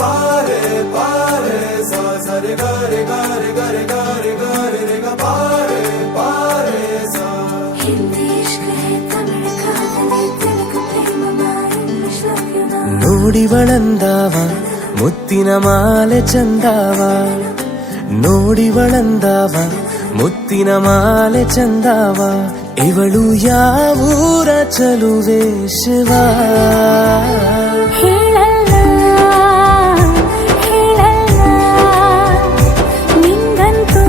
ಪಾರೆ ಪಾರೆ ಸಾ ಸರಿ ಗರಿ ಗರಿ ಗರಿ ಗರಿ ಗರಿ ರೆ ಗ ಪಾರೆ ಪಾರೆ ಸಾ ಹಿಂದಿ ಇಷ್ಕ್ ಹೈ ತಮಿಳ್ ಕಾದಲೆ ತೆಲುಗು ಪ್ರೇಮ ಇಂಗ್ಲಿಷ್ ಲವ್ ಯು ನಾ ನೋಡಿವಳಂದಾವ ಮುತ್ತಿನ ಮಾಲೆ ಚಂದಾವ ನೋಡಿವಳಂದಾವ ಮುತ್ತಿನ ಮಾಲೆ ಚಂದಾವ ಇವಳು ಯಾವೂರ ಚಲುವೆ ಶಿವ ಹೇಳಲ್ಲ ಹೇಳಲ್ಲ ನಿಂಗಂತೂ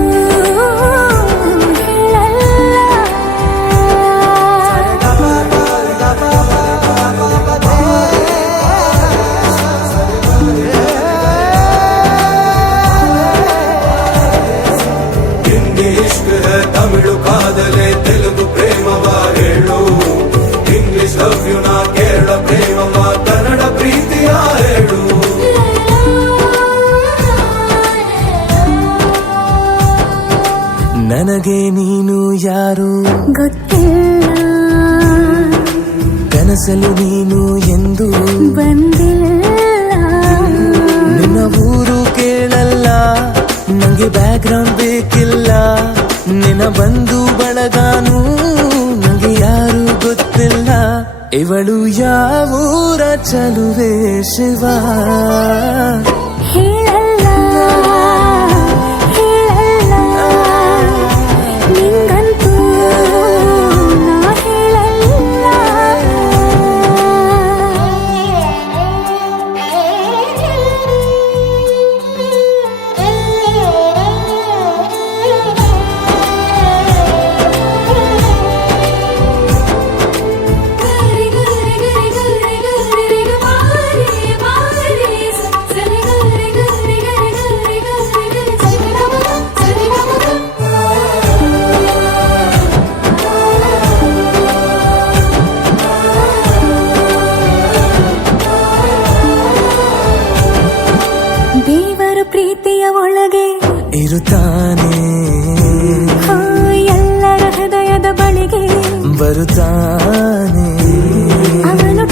ಹಿಂದಿ ಇಷ್ಕ್ ಹೈ ತಮಿಳು ಕಾದಲೆ ತೆಲುಗು ಪ್ರೇಮವ ಹೇಳು ಇಂಗ್ಲಿಷ್ ಲವ್ ಯು ನಾ ಕೇರಳ ಪ್ರೇಮವ ಕನ್ನಡ ಪ್ರೀತಿಯ ಹೇಳು ನನಗೆ ನೀನು ಯಾರು ಗೊತ್ತಿಲ್ಲ ಕನಸಲು ನೀನು ಎಂದು ಬಂದಿಲ್ಲ ನಿನ್ನ ಊರು ಕೇಳಲ್ಲ ನಂಗೆ ಬ್ಯಾಕ್ಗ್ರೌಂಡ್ ಬೇಕಿಲ್ಲ ನಿನ್ನ ಬಂಧು ಬಳಗಾನು ನಂಗೆ ಯಾರು ಗೊತ್ತಿಲ್ಲ ಇವಳು ಯಾವೂರ ಚಲುವೆ ಶಿವ ಹೇಳಲ್ಲ ಹೇಳಲ್ಲ ನಿಂಗಂತೂ ನಾ ದೇವರು ಪ್ರೀತಿಯ ಒಳಗೆ ಇರುತ್ತಾನೆ ಎಲ್ಲರ ಹೃದಯದ ಬಳಿಗೆ ಬರುತ್ತಾನೆ ಅವನು